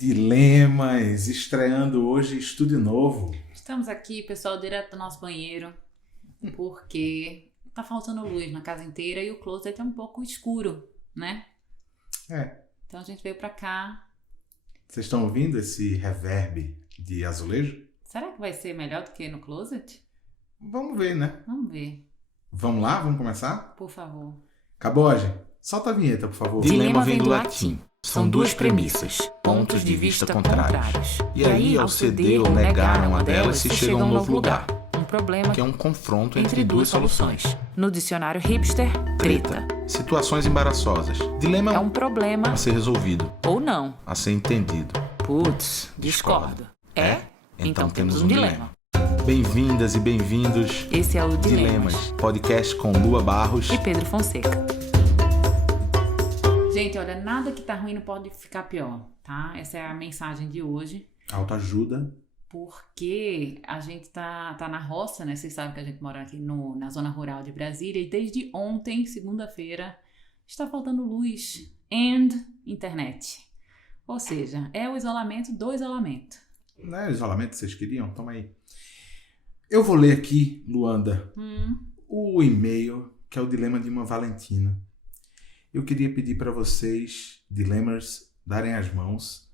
Dilemas, estreando hoje estúdio novo. Estamos aqui, pessoal, direto do nosso banheiro, porque tá faltando luz na casa inteira e o closet é um pouco escuro, né? Então a gente veio pra cá. Vocês estão ouvindo esse reverb de azulejo? Será que vai ser melhor do que no closet? Vamos ver, né? Vamos ver, Vamos lá? Vamos começar? por favor. Caboge, solta a vinheta, por favor. Dilema vem do latim. São duas premissas, pontos de vista contrários. E aí, ao ceder ou negar uma delas, se chega a um novo lugar, Um problema que é um confronto entre duas soluções. no dicionário hipster, treta. Situações embaraçosas. Dilema É um problema a ser resolvido, ou não. a ser entendido. Putz, discordo. É? Então temos um dilema. Bem-vindas e bem-vindos. Esse é o Dilemas, Dilemas. podcast com Lua Barros. E Pedro Fonseca. Gente, olha, nada que tá ruim não pode ficar pior, tá? Essa é a mensagem de hoje. Autoajuda. Porque a gente tá na roça, né? Vocês sabem que a gente mora aqui na zona rural de Brasília. E desde ontem, segunda-feira, está faltando luz e internet. Ou seja, é o isolamento do isolamento. Não é o isolamento que vocês queriam? Toma aí. Eu vou ler aqui, Luanda, o e-mail, que é o dilema de uma Valentina. Eu queria pedir para vocês, dilemas, darem as mãos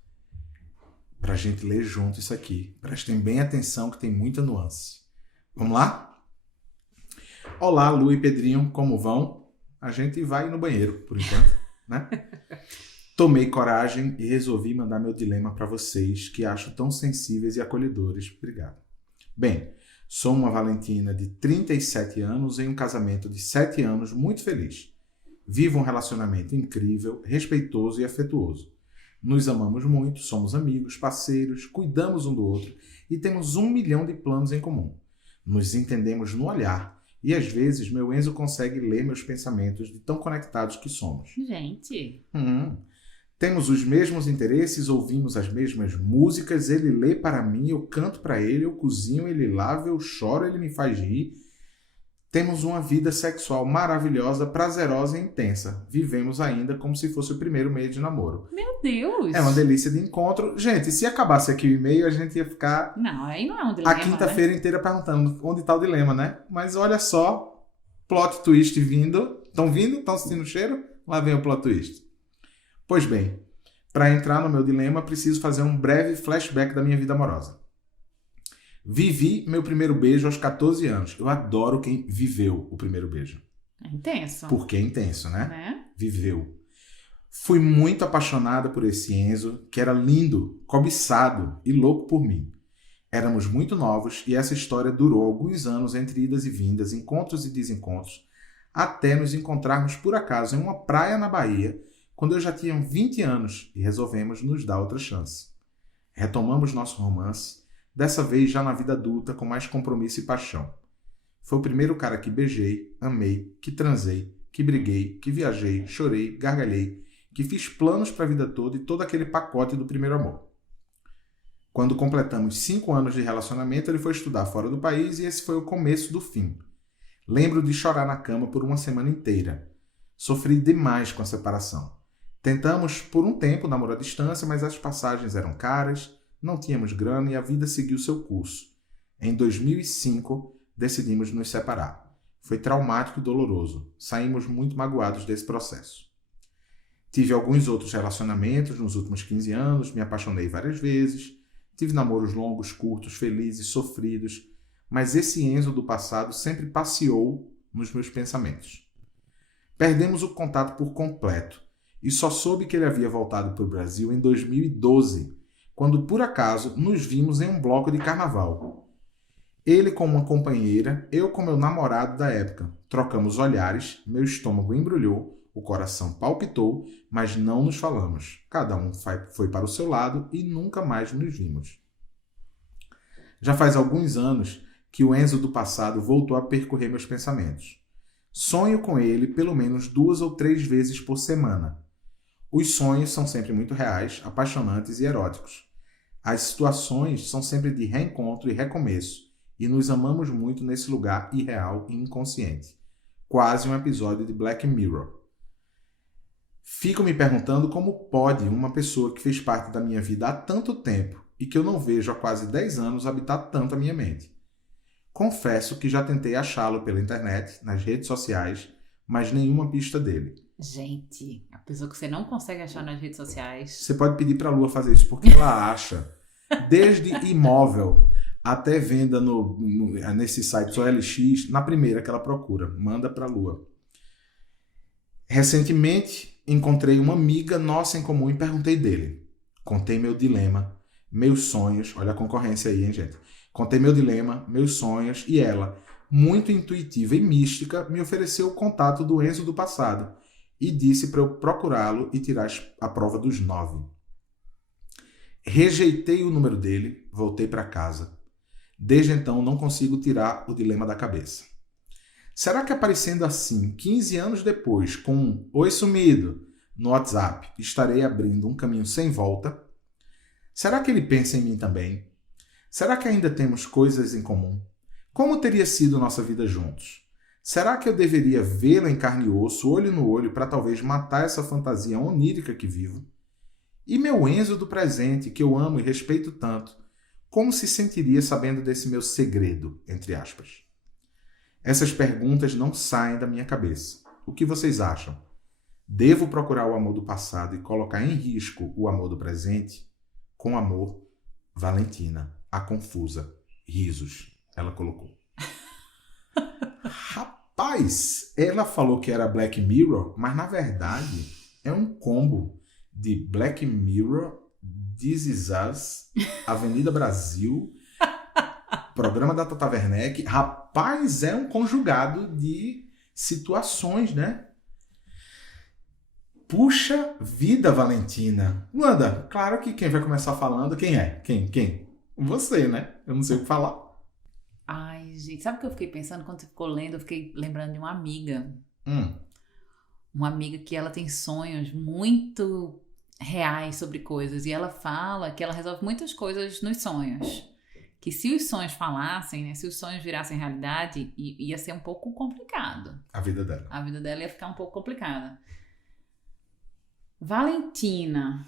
para a gente ler junto isso aqui. Prestem bem atenção que tem muita nuance. Vamos lá? Olá, Lu e Pedrinho, como vão? A gente vai no banheiro, por enquanto, né? Tomei coragem e resolvi mandar meu dilema para vocês, que acho tão sensíveis e acolhedores. Obrigado. Bem, sou uma Valentina de 37 anos em um casamento de 7 anos muito feliz. Vivo um relacionamento incrível, respeitoso e afetuoso. Nos amamos muito, somos amigos, parceiros, cuidamos um do outro e temos 1 milhão de planos em comum. Nos entendemos no olhar e às vezes meu Enzo consegue ler meus pensamentos de tão conectados que somos. Gente, Temos os mesmos interesses, ouvimos as mesmas músicas, ele lê para mim, eu canto para ele, eu cozinho, ele lava, eu choro, ele me faz rir. Temos uma vida sexual maravilhosa, prazerosa e intensa. Vivemos ainda como se fosse o primeiro mês de namoro. meu Deus! É uma delícia de encontro. Gente, se acabasse aqui o e-mail, a gente ia ficar Não, aí não é um dilema, a quinta-feira inteira perguntando onde está o dilema, né? Mas olha só, plot twist vindo. Estão vindo? Estão sentindo o cheiro? Lá vem o plot twist. Pois bem, para entrar no meu dilema, preciso fazer um breve flashback da minha vida amorosa. Vivi meu primeiro beijo aos 14 anos. Eu adoro quem viveu o primeiro beijo. É intenso, Porque é intenso, né? né? Viveu. Fui muito apaixonada por esse Enzo, que era lindo, cobiçado e louco por mim. Éramos muito novos e essa história durou alguns anos entre idas e vindas, encontros e desencontros, até nos encontrarmos por acaso em uma praia na Bahia, quando eu já tinha 20 anos e resolvemos nos dar outra chance. Retomamos nosso romance, dessa vez já na vida adulta com mais compromisso e paixão. Foi o primeiro cara que beijei, amei, que transei, que briguei, que viajei, chorei, gargalhei, que fiz planos para a vida toda e todo aquele pacote do primeiro amor. Quando completamos 5 anos de relacionamento, ele foi estudar fora do país e esse foi o começo do fim. Lembro de chorar na cama por uma semana inteira. Sofri demais com a separação. Tentamos por um tempo namoro à distância, mas as passagens eram caras, não tínhamos grana e a vida seguiu seu curso. Em 2005, decidimos nos separar. Foi traumático e doloroso. Saímos muito magoados desse processo. Tive alguns outros relacionamentos nos últimos 15 anos, me apaixonei várias vezes, tive namoros longos, curtos, felizes, sofridos, mas esse Enzo do passado sempre passeou nos meus pensamentos. Perdemos o contato por completo e só soube que ele havia voltado para o Brasil em 2012, quando por acaso nos vimos em um bloco de carnaval. Ele com uma companheira, eu com meu namorado da época. Trocamos olhares, meu estômago embrulhou, o coração palpitou, mas não nos falamos. Cada um foi para o seu lado e nunca mais nos vimos. Já faz alguns anos que o Enzo do passado voltou a percorrer meus pensamentos. Sonho com ele pelo menos 2 ou 3 vezes por semana. Os sonhos são sempre muito reais, apaixonantes e eróticos. As situações são sempre de reencontro e recomeço, e nos amamos muito nesse lugar irreal e inconsciente. Quase um episódio de Black Mirror. Fico me perguntando como pode uma pessoa que fez parte da minha vida há tanto tempo e que eu não vejo há quase 10 anos habitar tanto a minha mente. Confesso que já tentei achá-lo pela internet, nas redes sociais, mas nenhuma pista dele. Gente, a pessoa que você não consegue achar nas redes sociais. Você pode pedir para a Lua fazer isso porque ela acha. Desde imóvel até venda nesse site OLX, na primeira que ela procura. Manda para a Lua. Recentemente, encontrei uma amiga nossa em comum e perguntei dele. Contei meu dilema, meus sonhos. Olha a concorrência aí, hein, gente? Contei meu dilema, meus sonhos e ela, muito intuitiva e mística, me ofereceu o contato do Enzo do passado e disse para eu procurá-lo e tirar a prova dos 9. Rejeitei o número dele, voltei para casa. Desde então não consigo tirar o dilema da cabeça. Será que aparecendo assim, 15 anos depois, com um "Oi sumido" no WhatsApp, estarei abrindo um caminho sem volta? Será que ele pensa em mim também? Será que ainda temos coisas em comum? Como teria sido nossa vida juntos? Será que eu deveria vê-lo em carne e osso, olho no olho, para talvez matar essa fantasia onírica que vivo? E meu Enzo do presente, que eu amo e respeito tanto, como se sentiria sabendo desse meu segredo, entre aspas? Essas perguntas não saem da minha cabeça. O que vocês acham? Devo procurar o amor do passado e colocar em risco o amor do presente? Com amor, Valentina, a confusa. Risos, ela colocou. Rapaz, ela falou que era Black Mirror, mas na verdade é um combo de Black Mirror, This Is Us, Avenida Brasil, programa da Tata Werneck. Rapaz, é um conjugado de situações, né? Puxa vida, Valentina. Luanda, claro que quem vai começar falando, quem é? Quem? Você, né? Eu não sei o que falar. Ai, gente, sabe o que eu fiquei pensando quando você ficou lendo? Eu fiquei lembrando de uma amiga. Uma amiga que ela tem sonhos muito reais sobre coisas. E ela fala que ela resolve muitas coisas nos sonhos. Que se os sonhos falassem, né? Se os sonhos virassem realidade, ia ser um pouco complicado. A vida dela. A vida dela ia ficar um pouco complicada. Valentina,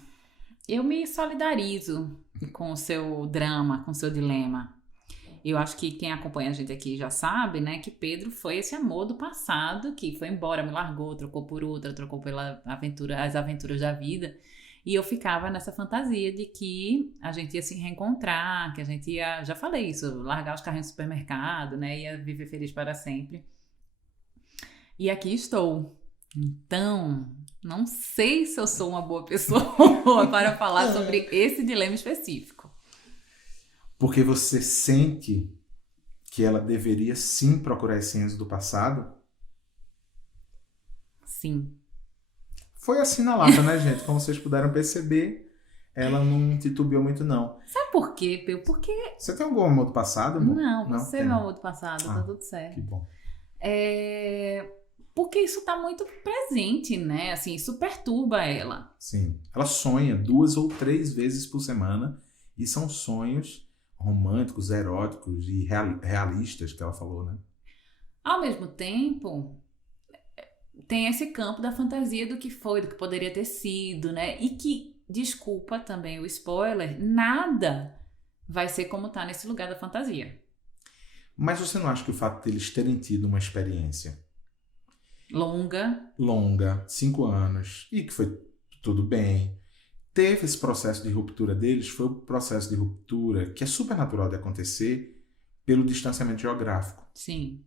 eu me solidarizo com o seu drama, com o seu dilema. Eu acho que quem acompanha a gente aqui já sabe, né, que Pedro foi esse amor do passado que foi embora, me largou, trocou por outra, trocou pela aventura, as aventuras da vida. E eu ficava nessa fantasia de que a gente ia se reencontrar, que a gente ia, já falei isso, largar os carrinhos do supermercado, né, ia viver feliz para sempre. E aqui estou. Então, não sei se eu sou uma boa pessoa para falar sobre esse dilema específico. Porque você sente que ela deveria sim procurar esse Enzo do passado? Sim. Foi assim na lata, né, gente? Como vocês puderam perceber, ela não titubeou muito, não. Sabe por quê, Peu? Porque... Você tem algum amor do passado, amor? Não, você é tem. meu amor do passado, tá tudo certo. Que bom. Porque isso tá muito presente, né? Assim, isso perturba ela. Sim. Ela sonha 2 ou 3 vezes por semana e são sonhos românticos, eróticos e realistas que ela falou, né? Ao mesmo tempo, tem esse campo da fantasia do que foi, do que poderia ter sido, né? E que, desculpa também o spoiler, nada vai ser como tá nesse lugar da fantasia. Mas você não acha que o fato de eles terem tido uma experiência longa, 5 anos, e que foi tudo bem, teve esse processo de ruptura deles, foi o processo de ruptura que é super natural de acontecer pelo distanciamento geográfico. Sim.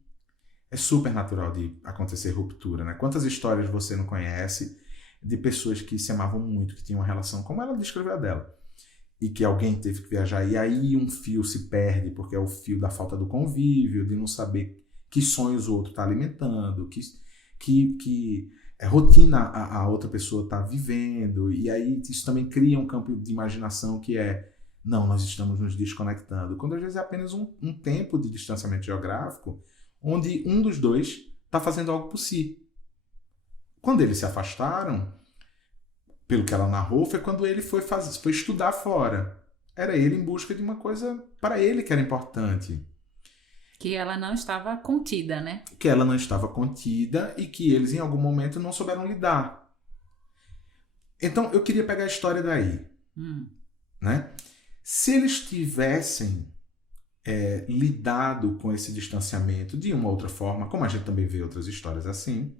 É super natural de acontecer ruptura, né? Quantas histórias você não conhece de pessoas que se amavam muito, que tinham uma relação, como ela descreveu a dela, e que alguém teve que viajar, e aí um fio se perde, porque é o fio da falta do convívio, de não saber que sonhos o outro está alimentando, que rotina a outra pessoa está vivendo, e aí isso também cria um campo de imaginação que é, não, nós estamos nos desconectando, quando às vezes é apenas um tempo de distanciamento geográfico, onde um dos dois está fazendo algo por si. Quando eles se afastaram, pelo que ela narrou, foi quando ele foi estudar fora. Era ele em busca de uma coisa para ele que era importante. Que ela não estava contida, né? Que ela não estava contida e que eles em algum momento não souberam lidar. Então, eu queria pegar a história daí. Né? Se eles tivessem lidado com esse distanciamento de uma outra forma, como a gente também vê outras histórias assim,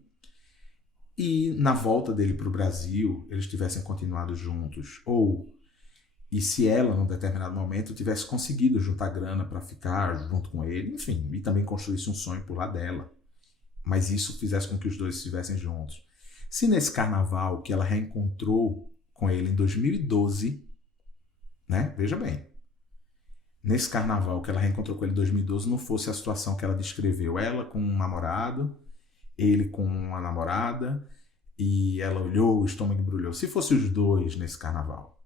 e na volta dele para o Brasil, eles tivessem continuado juntos, e se ela, num determinado momento, tivesse conseguido juntar grana para ficar junto com ele, enfim, e também construísse um sonho por lá dela, mas isso fizesse com que os dois estivessem juntos. Se nesse carnaval que ela reencontrou com ele em 2012, né? Veja bem, nesse carnaval que ela reencontrou com ele em 2012 não fosse a situação que ela descreveu, ela com um namorado, ele com uma namorada, e ela olhou, o estômago embrulhou. Se fosse os dois nesse carnaval,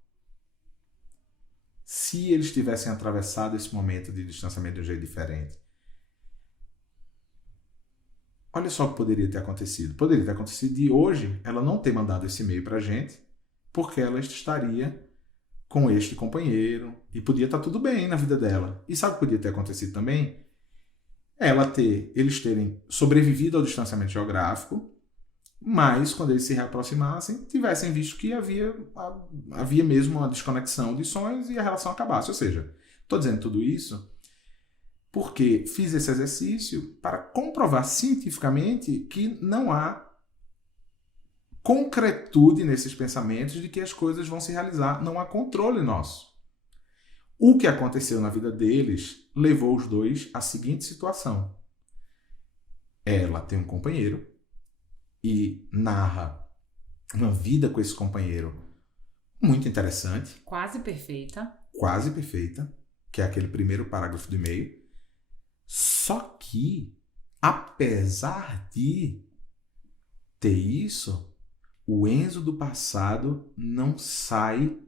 se eles tivessem atravessado esse momento de distanciamento de um jeito diferente, olha só o que poderia ter acontecido. Poderia ter acontecido de hoje ela não ter mandado esse e-mail pra gente, porque ela estaria com este companheiro e podia estar tudo bem na vida dela. E sabe o que podia ter acontecido também? Eles terem sobrevivido ao distanciamento geográfico, mas quando eles se reaproximassem, tivessem visto que havia mesmo uma desconexão de sonhos e a relação acabasse. Ou seja, estou dizendo tudo isso porque fiz esse exercício para comprovar cientificamente que não há concretude nesses pensamentos de que as coisas vão se realizar. Não há controle nosso. O que aconteceu na vida deles levou os dois à seguinte situação. Ela tem um companheiro e narra uma vida com esse companheiro muito interessante. Quase perfeita. Quase perfeita, que é aquele primeiro parágrafo do e-mail. Só que, apesar de ter isso, o Enzo do passado não sai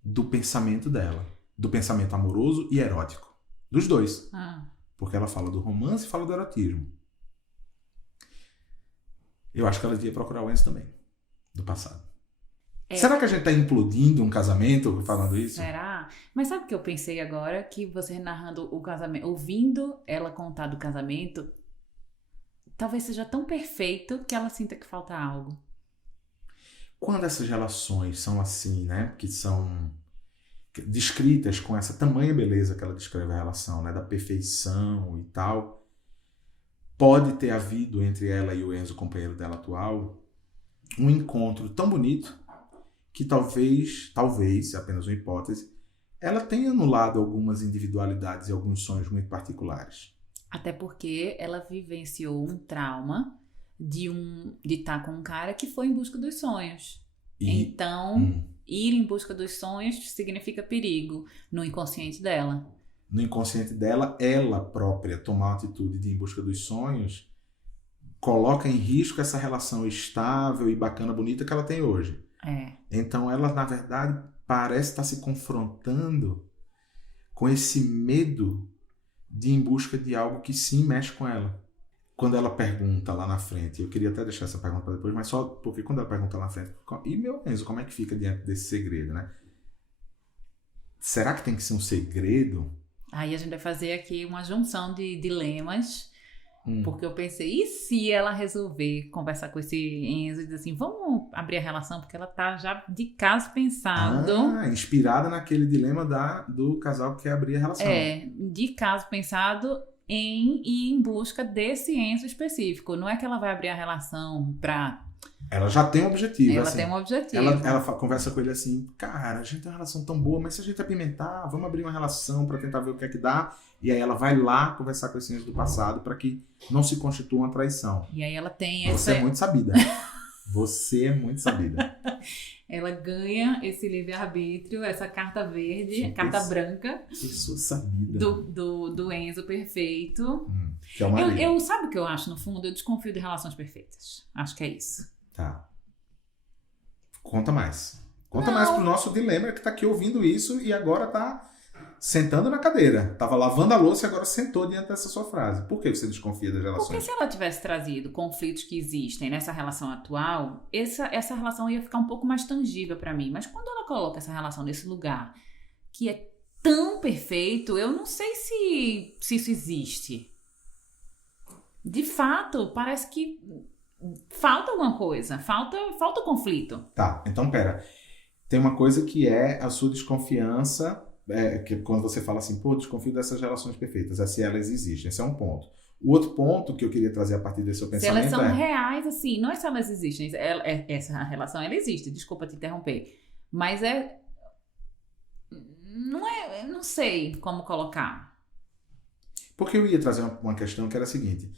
do pensamento dela. Do pensamento amoroso e erótico. Dos dois. Porque ela fala do romance e fala do erotismo. Eu acho que ela devia procurar o Enzo também. Do passado. Será que a gente está implodindo um casamento falando isso? Será? Mas sabe o que eu pensei agora? Que você narrando o casamento, ouvindo ela contar do casamento, talvez seja tão perfeito que ela sinta que falta algo. Quando essas relações são assim, né? Que são descritas com essa tamanha beleza que ela descreve a relação, né? Da perfeição e tal. Pode ter havido entre ela e o Enzo, companheiro dela atual, um encontro tão bonito que talvez, é apenas uma hipótese, ela tenha anulado algumas individualidades e alguns sonhos muito particulares. Até porque ela vivenciou um trauma de estar com um cara que foi em busca dos sonhos. Então, ir em busca dos sonhos significa perigo no inconsciente dela. No inconsciente dela, ela própria tomar a atitude de ir em busca dos sonhos coloca em risco essa relação estável e bacana, bonita que ela tem hoje. Então ela, na verdade, parece estar se confrontando com esse medo de ir em busca de algo que sim mexe com ela. Quando ela pergunta lá na frente, eu queria até deixar essa pergunta para depois, mas só porque quando ela pergunta lá na frente, e meu Enzo, como é que fica diante desse segredo, né? Será que tem que ser um segredo? Aí a gente vai fazer aqui uma junção de dilemas, porque eu pensei, e se ela resolver conversar com esse Enzo e dizer assim, vamos abrir a relação, porque ela tá já de caso pensado. Inspirada naquele dilema do casal que quer abrir a relação. De caso pensado em ir em busca desse Enzo específico. Não é que ela vai abrir a relação pra... Ela já tem um objetivo. Ela tem um objetivo. Ela conversa com ele assim, cara, a gente tem uma relação tão boa, mas se a gente apimentar, vamos abrir uma relação pra tentar ver o que é que dá. E aí ela vai lá conversar com esse Enzo do passado pra que não se constitua uma traição. E aí ela tem Você é muito sabida. Você é muito sabida. Ela ganha esse livre-arbítrio, essa carta verde, carta branca. Pessoa sabida. Do Enzo perfeito. Que é uma eu sabe o que eu acho, no fundo? Eu desconfio de relações perfeitas. Acho que é isso. Tá. Conta mais. Conta mais pro nosso dilema que tá aqui ouvindo isso e agora tá sentando na cadeira. Tava lavando a louça e agora sentou diante dessa sua frase. Por que você desconfia das relações? Porque se ela tivesse trazido conflitos que existem nessa relação atual, essa relação ia ficar um pouco mais tangível pra mim. Mas quando ela coloca essa relação nesse lugar que é tão perfeito, eu não sei se isso existe. De fato, parece que falta alguma coisa, falta conflito. Tá, então pera. Tem uma coisa que é a sua desconfiança, que quando você fala assim, pô, desconfio dessas relações perfeitas, é se elas existem. Esse é um ponto. O outro ponto que eu queria trazer a partir desse seu Se pensamento elas são reais, assim, não é se elas existem, essa relação, ela existe, desculpa te interromper, mas não sei como colocar. Porque eu ia trazer uma questão que era a seguinte.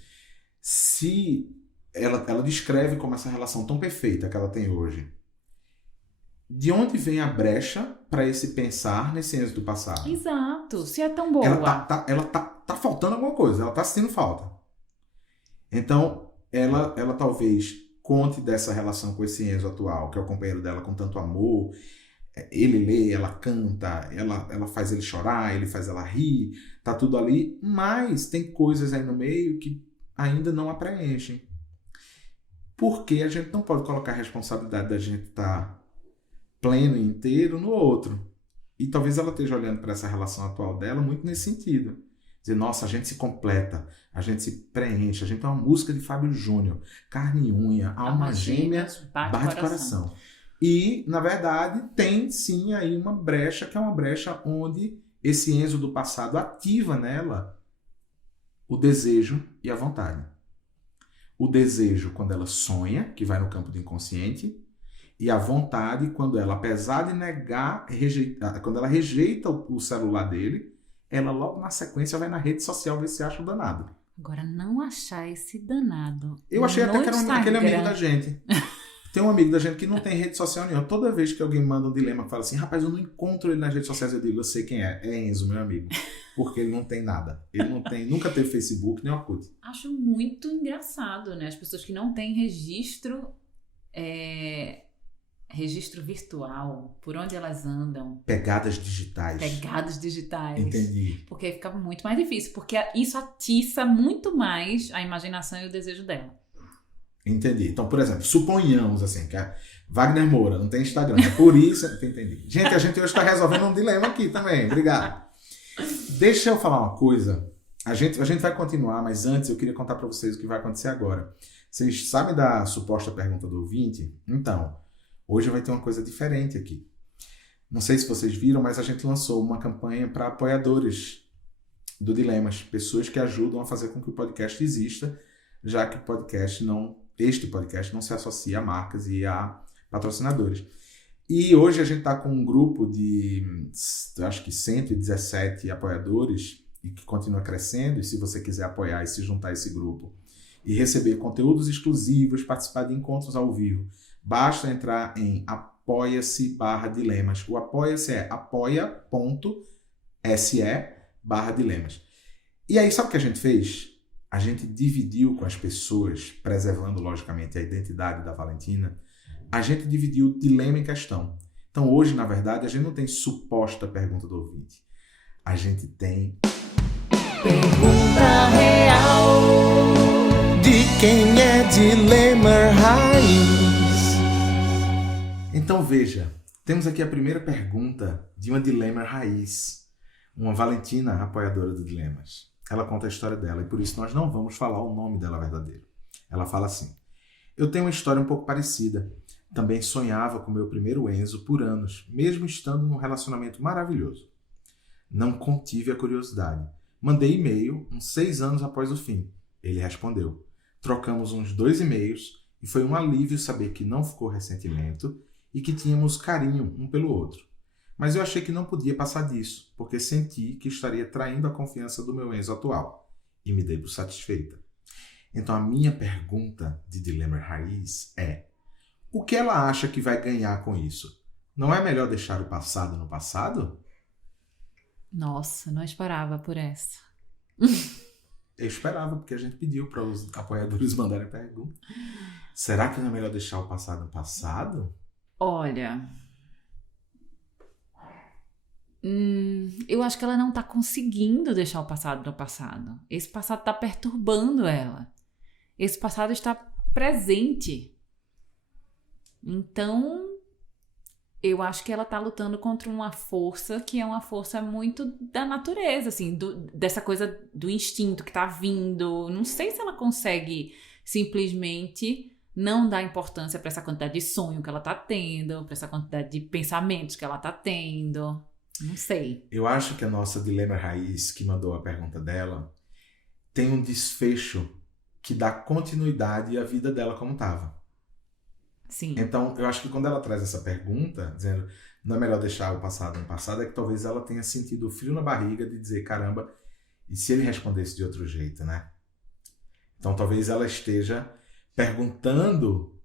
Se ela descreve como essa relação tão perfeita que ela tem hoje, de onde vem a brecha para esse pensar nesse Enzo do passado? Exato, se é tão boa. Ela tá faltando alguma coisa, ela tá sentindo falta. Então, ela talvez conte dessa relação com esse Enzo atual, que é o companheiro dela com tanto amor. Ele lê, ela canta, ela faz ele chorar, ele faz ela rir, tá tudo ali, mas tem coisas aí no meio que ainda não a preenchem. Porque a gente não pode colocar a responsabilidade da gente estar pleno e inteiro no outro. E talvez ela esteja olhando para essa relação atual dela muito nesse sentido. Dizer, nossa, a gente se completa, a gente se preenche, a gente é uma música de Fábio Júnior, carne e unha, alma gêmea, bate coração. E, na verdade, tem sim aí uma brecha, que é uma brecha onde esse Enzo do passado ativa nela o desejo e a vontade. O desejo quando ela sonha, que vai no campo do inconsciente, e a vontade quando ela, apesar de quando ela rejeita o celular dele, ela logo na sequência vai na rede social ver se acha o danado. Agora, não achar esse danado. Eu achei até que era aquele amigo da gente. Tem um amigo da gente que não tem rede social nenhuma. Toda vez que alguém manda um dilema que fala assim, rapaz, eu não encontro ele nas redes sociais, eu digo, eu sei quem é. É Enzo, meu amigo. Porque ele não tem nada. Ele não tem, nunca teve Facebook, nem Orkut. Acho muito engraçado, né? As pessoas que não têm registro virtual, por onde elas andam. Pegadas digitais. Entendi. Porque fica muito mais difícil, porque isso atiça muito mais a imaginação e o desejo dela. Entendi. Então, por exemplo, suponhamos assim, que a Wagner Moura não tem Instagram. É por isso... Entendi. Gente, a gente hoje está resolvendo um dilema aqui também. Obrigado. Deixa eu falar uma coisa. A gente vai continuar, mas antes eu queria contar para vocês o que vai acontecer agora. Vocês sabem da suposta pergunta do ouvinte? Então, hoje vai ter uma coisa diferente aqui. Não sei se vocês viram, mas a gente lançou uma campanha para apoiadores do Dilemas. Pessoas que ajudam a fazer com que o podcast exista, já que este podcast não se associa a marcas e a patrocinadores. E hoje a gente está com um grupo de, acho que 117 apoiadores, e que continua crescendo, e se você quiser apoiar e se juntar a esse grupo e receber conteúdos exclusivos, participar de encontros ao vivo, basta entrar em apoia-se/dilemas. O apoia-se é apoia.se/dilemas. E aí, sabe o que a gente fez? A gente dividiu com as pessoas, preservando, logicamente, a identidade da Valentina, a gente dividiu o dilema em questão. Então, hoje, na verdade, a gente não tem suposta pergunta do ouvinte. A gente tem... Pergunta real de quem é dilema raiz. Então, veja, temos aqui a primeira pergunta de uma dilema raiz. Uma Valentina, apoiadora do Dilemas. Ela conta a história dela e por isso nós não vamos falar o nome dela verdadeiro. Ela fala assim: eu tenho uma história um pouco parecida. Também sonhava com meu primeiro Enzo por anos, mesmo estando num relacionamento maravilhoso. Não contive a curiosidade. Mandei e-mail uns 6 anos após o fim. Ele respondeu. Trocamos uns 2 e-mails e foi um alívio saber que não ficou ressentimento e que tínhamos carinho um pelo outro. Mas eu achei que não podia passar disso, porque senti que estaria traindo a confiança do meu Enzo atual. E me dei por satisfeita. Então a minha pergunta de dilema raiz é: o que ela acha que vai ganhar com isso? Não é melhor deixar o passado no passado? Nossa, não esperava por essa. Eu esperava, porque a gente pediu para os apoiadores mandarem pergunta. Será que não é melhor deixar o passado no passado? Olha... eu acho que ela não tá conseguindo deixar o passado no passado. Esse passado tá perturbando ela. Esse passado está presente. Então, eu acho que ela tá lutando contra uma força que é uma força muito da natureza, assim, dessa coisa do instinto que tá vindo. Não sei se ela consegue simplesmente não dá importância para essa quantidade de sonho que ela tá tendo, para essa quantidade de pensamentos que ela tá tendo. Não sei. Eu acho que a nossa dilema raiz, que mandou a pergunta dela, tem um desfecho que dá continuidade à vida dela como estava. Sim. Então, eu acho que quando ela traz essa pergunta, dizendo não é melhor deixar o passado no passado, é que talvez ela tenha sentido o frio na barriga de dizer, caramba, e se ele respondesse de outro jeito, né? Então, talvez ela esteja perguntando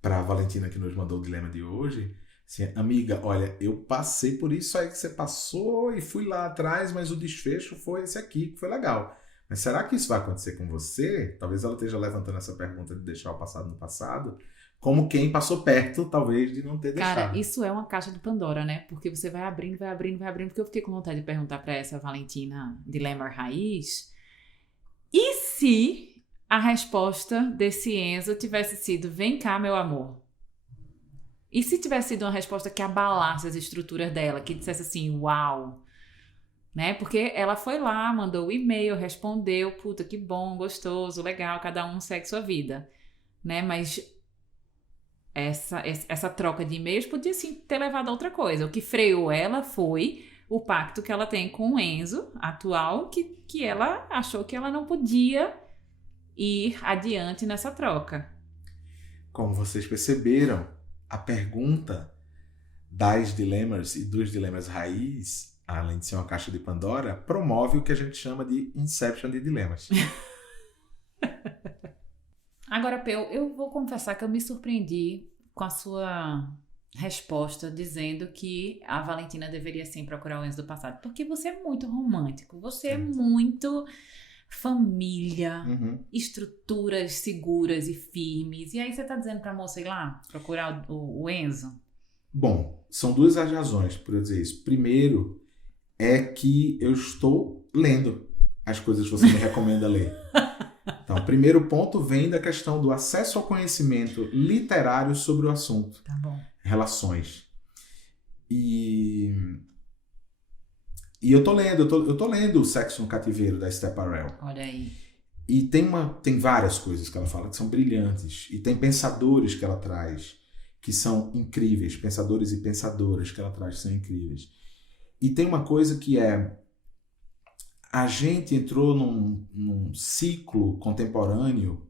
para a Valentina que nos mandou o dilema de hoje, assim, amiga, olha, eu passei por isso aí que você passou e fui lá atrás, mas o desfecho foi esse aqui, que foi legal. Mas será que isso vai acontecer com você? Talvez ela esteja levantando essa pergunta de deixar o passado no passado, como quem passou perto, talvez, de não ter deixado. Cara, isso é uma caixa de Pandora, né? Porque você vai abrindo, porque eu fiquei com vontade de perguntar pra essa Valentina Dilema Raiz, e se a resposta desse Enzo tivesse sido, vem cá, meu amor? E se tivesse sido uma resposta que abalasse as estruturas dela, que dissesse assim, uau, né? Porque ela foi lá, mandou o e-mail, respondeu, puta, que bom, gostoso, legal, cada um segue sua vida, né? Mas essa troca de e-mails podia sim ter levado a outra coisa. O que freou ela foi o pacto que ela tem com o Enzo atual, que ela achou que ela não podia ir adiante nessa troca. Como vocês perceberam, a pergunta das dilemas e dos dilemas raiz, além de ser uma caixa de Pandora, promove o que a gente chama de Inception de dilemas. Agora, Peu, eu vou confessar que eu me surpreendi com a sua resposta dizendo que a Valentina deveria sim procurar o Enzo do passado. Porque você é muito romântico, você é muito família, estruturas seguras e firmes. E aí você tá dizendo pra moça ir lá procurar o Enzo? Bom, são duas as razões por eu dizer isso. Primeiro é que eu estou lendo as coisas que você me recomenda ler. Então, o primeiro ponto vem da questão do acesso ao conhecimento literário sobre o assunto. Tá bom. Relações. E eu tô lendo O Sexo no Cativeiro, da Esther Perel. Olha aí. E tem várias coisas que ela fala que são brilhantes. E tem pensadores que ela traz que são incríveis. Pensadores e pensadoras que ela traz que são incríveis. E tem uma coisa que é... A gente entrou num ciclo contemporâneo,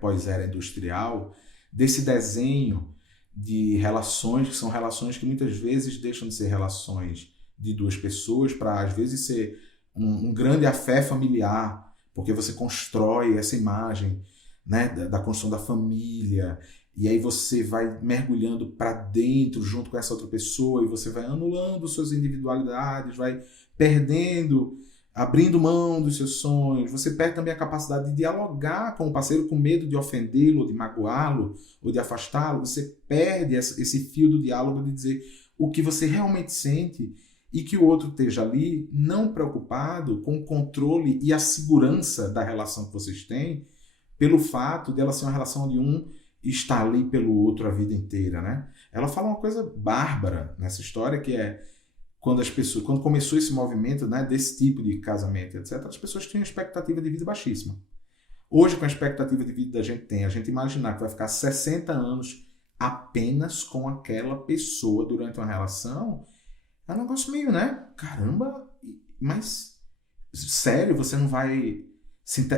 pós-era industrial, desse desenho de relações, que são relações que muitas vezes deixam de ser relações de duas pessoas para, às vezes, ser um grande afé familiar, porque você constrói essa imagem, né, da construção da família, e aí você vai mergulhando para dentro junto com essa outra pessoa, e você vai anulando suas individualidades, vai perdendo... abrindo mão dos seus sonhos, você perde também a capacidade de dialogar com o parceiro com medo de ofendê-lo, ou de magoá-lo, ou de afastá-lo. Você perde esse fio do diálogo de dizer o que você realmente sente e que o outro esteja ali não preocupado com o controle e a segurança da relação que vocês têm pelo fato dela ser uma relação de um estar ali pelo outro a vida inteira, né? Ela fala uma coisa bárbara nessa história que é quando começou esse movimento, né, desse tipo de casamento, etc., as pessoas tinham expectativa de vida baixíssima. Hoje, com a expectativa de vida a gente imaginar que vai ficar 60 anos apenas com aquela pessoa durante uma relação, é um negócio meio, né? Caramba, mas sério, você não vai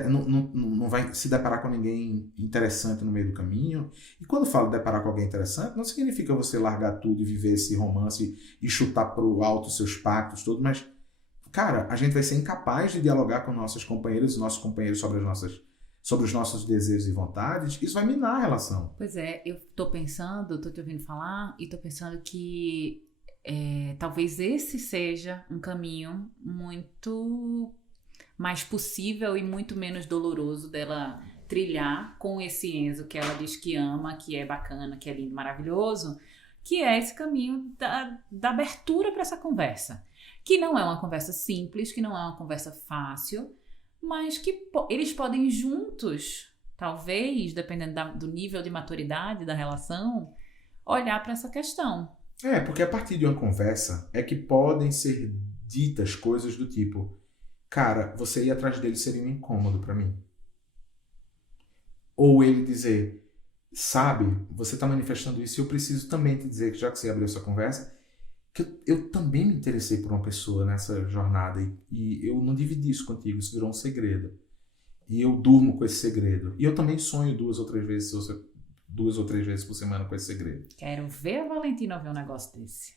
não vai se deparar com ninguém interessante no meio do caminho. E quando falo deparar com alguém interessante, não significa você largar tudo e viver esse romance e chutar pro alto os seus pactos, tudo, mas, cara, a gente vai ser incapaz de dialogar com nossos companheiros e nossos companheiros sobre os nossos desejos e vontades. Isso vai minar a relação. Pois é, eu tô te ouvindo falar e tô pensando que talvez esse seja um caminho muito mais possível e muito menos doloroso dela trilhar com esse Enzo que ela diz que ama, que é bacana, que é lindo, maravilhoso, que é esse caminho da abertura para essa conversa. Que não é uma conversa simples, que não é uma conversa fácil, mas que eles podem juntos, talvez, dependendo do nível de maturidade da relação, olhar para essa questão. Porque a partir de uma conversa é que podem ser ditas coisas do tipo: cara, você ir atrás dele seria um incômodo pra mim. Ou ele dizer: sabe, você está manifestando isso e eu preciso também te dizer que, já que você abriu essa conversa, que eu também me interessei por uma pessoa nessa jornada e eu não dividi isso contigo, isso virou um segredo. E eu durmo com esse segredo. E eu também sonho 2 ou 3 vezes por semana com esse segredo. Quero ver a Valentina ouvir um negócio desse.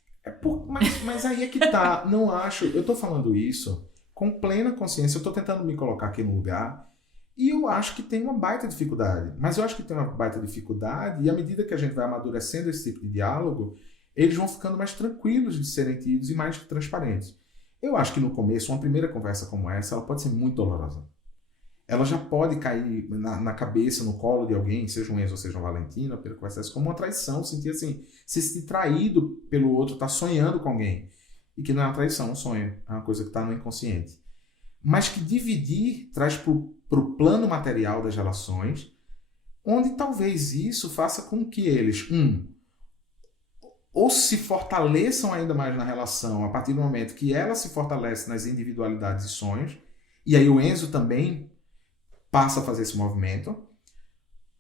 Mas aí é que tá. Não acho. Eu tô falando isso com plena consciência. Eu tô tentando me colocar aqui no lugar. E eu acho que tem uma baita dificuldade. Mas eu acho que tem uma baita dificuldade. E à medida que a gente vai amadurecendo esse tipo de diálogo, eles vão ficando mais tranquilos de serem tidos e mais transparentes. Eu acho que no começo, uma primeira conversa como essa, ela pode ser muito dolorosa. Ela já pode cair na cabeça, no colo de alguém, seja um Enzo ou seja uma Valentina, pela conversa, como uma traição, sentir assim, se sentir traído pelo outro, tá sonhando com alguém. E que não é uma traição, é um sonho, é uma coisa que está no inconsciente. Mas que dividir traz para o plano material das relações, onde talvez isso faça com que eles, ou se fortaleçam ainda mais na relação a partir do momento que ela se fortalece nas individualidades e sonhos, e aí o Enzo também passa a fazer esse movimento,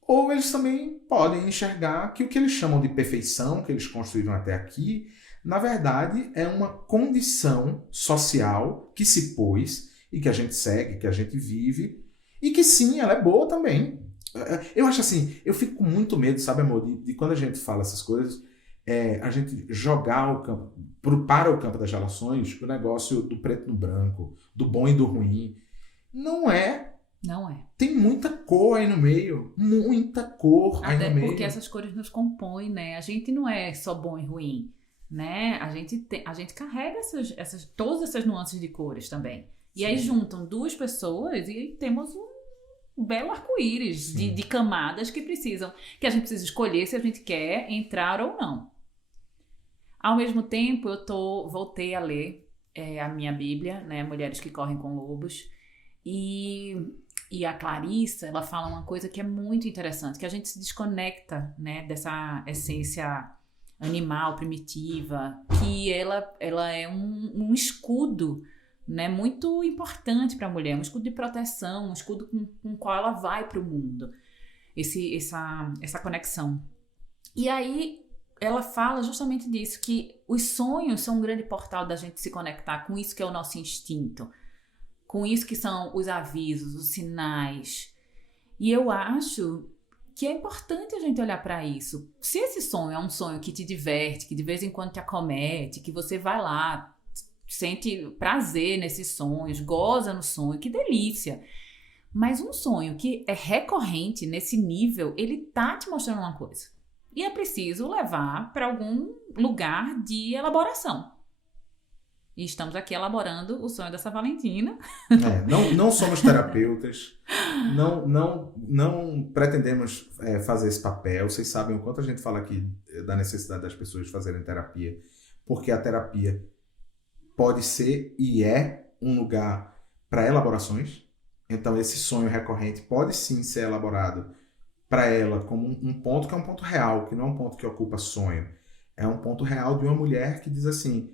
ou eles também podem enxergar que o que eles chamam de perfeição, que eles construíram até aqui, na verdade é uma condição social que se pôs e que a gente segue, que a gente vive, e que sim, ela é boa também. Eu acho assim, eu fico com muito medo, sabe, amor, de quando a gente fala essas coisas, a gente jogar o campo, para o campo das relações, o negócio do preto no branco, do bom e do ruim. Não é. Não é. Tem muita cor aí no meio. Muita cor aí no meio. Até porque essas cores nos compõem, né? A gente não é só bom e ruim, né? A gente carrega todas essas nuances de cores também. E aí juntam 2 pessoas e temos um belo arco-íris de camadas que a gente precisa escolher se a gente quer entrar ou não. Ao mesmo tempo, voltei a ler a minha Bíblia, né? Mulheres que Correm com Lobos. E a Clarissa, ela fala uma coisa que é muito interessante, que a gente se desconecta, né, dessa essência animal, primitiva, que ela é um escudo, né, muito importante para a mulher, um escudo de proteção, um escudo com o qual ela vai para o mundo, essa conexão. E aí ela fala justamente disso, que os sonhos são um grande portal da gente se conectar com isso que é o nosso instinto, com isso que são os avisos, os sinais. E eu acho que é importante a gente olhar para isso. Se esse sonho é um sonho que te diverte, que de vez em quando te acomete, que você vai lá, sente prazer nesses sonhos, goza no sonho, que delícia. Mas um sonho que é recorrente nesse nível, ele tá te mostrando uma coisa. E é preciso levar para algum lugar de elaboração. E estamos aqui elaborando o sonho dessa Valentina. Não somos terapeutas, não pretendemos fazer esse papel. Vocês sabem o quanto a gente fala aqui da necessidade das pessoas fazerem terapia, porque a terapia pode ser e é um lugar para elaborações. Então esse sonho recorrente pode sim ser elaborado para ela como um ponto que é um ponto real, que não é um ponto que ocupa sonho. É um ponto real de uma mulher que diz assim: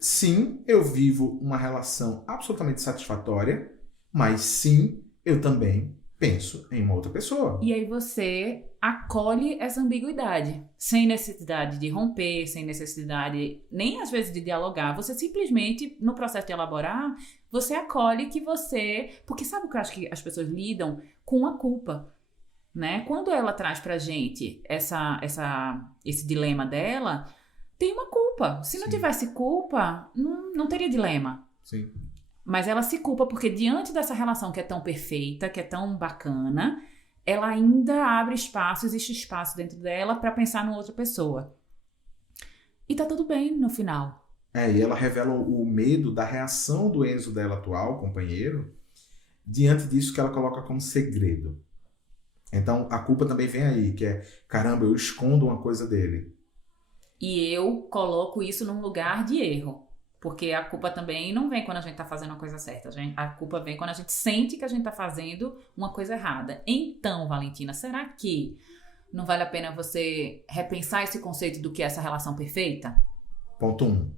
sim, eu vivo uma relação absolutamente satisfatória, mas sim, eu também penso em uma outra pessoa. E aí você acolhe essa ambiguidade, sem necessidade de romper, sem necessidade nem às vezes de dialogar. Você simplesmente, no processo de elaborar, você acolhe que você... Porque sabe o que eu acho que as pessoas lidam? Com a culpa, né? Quando ela traz pra gente esse dilema dela... Tem uma culpa. Se não tivesse culpa, não teria dilema. Sim. Mas ela se culpa porque diante dessa relação que é tão perfeita, que é tão bacana, ela ainda abre espaço, existe espaço dentro dela para pensar numa outra pessoa. E tá tudo bem no final. E ela revela o medo da reação do Enzo dela atual, companheiro, diante disso que ela coloca como segredo. Então a culpa também vem aí, que é, caramba, eu escondo uma coisa dele. E eu coloco isso num lugar de erro. Porque a culpa também não vem quando a gente tá fazendo a coisa certa. A culpa vem quando a gente sente que a gente tá fazendo uma coisa errada. Então, Valentina, será que não vale a pena você repensar esse conceito do que é essa relação perfeita? Ponto 1.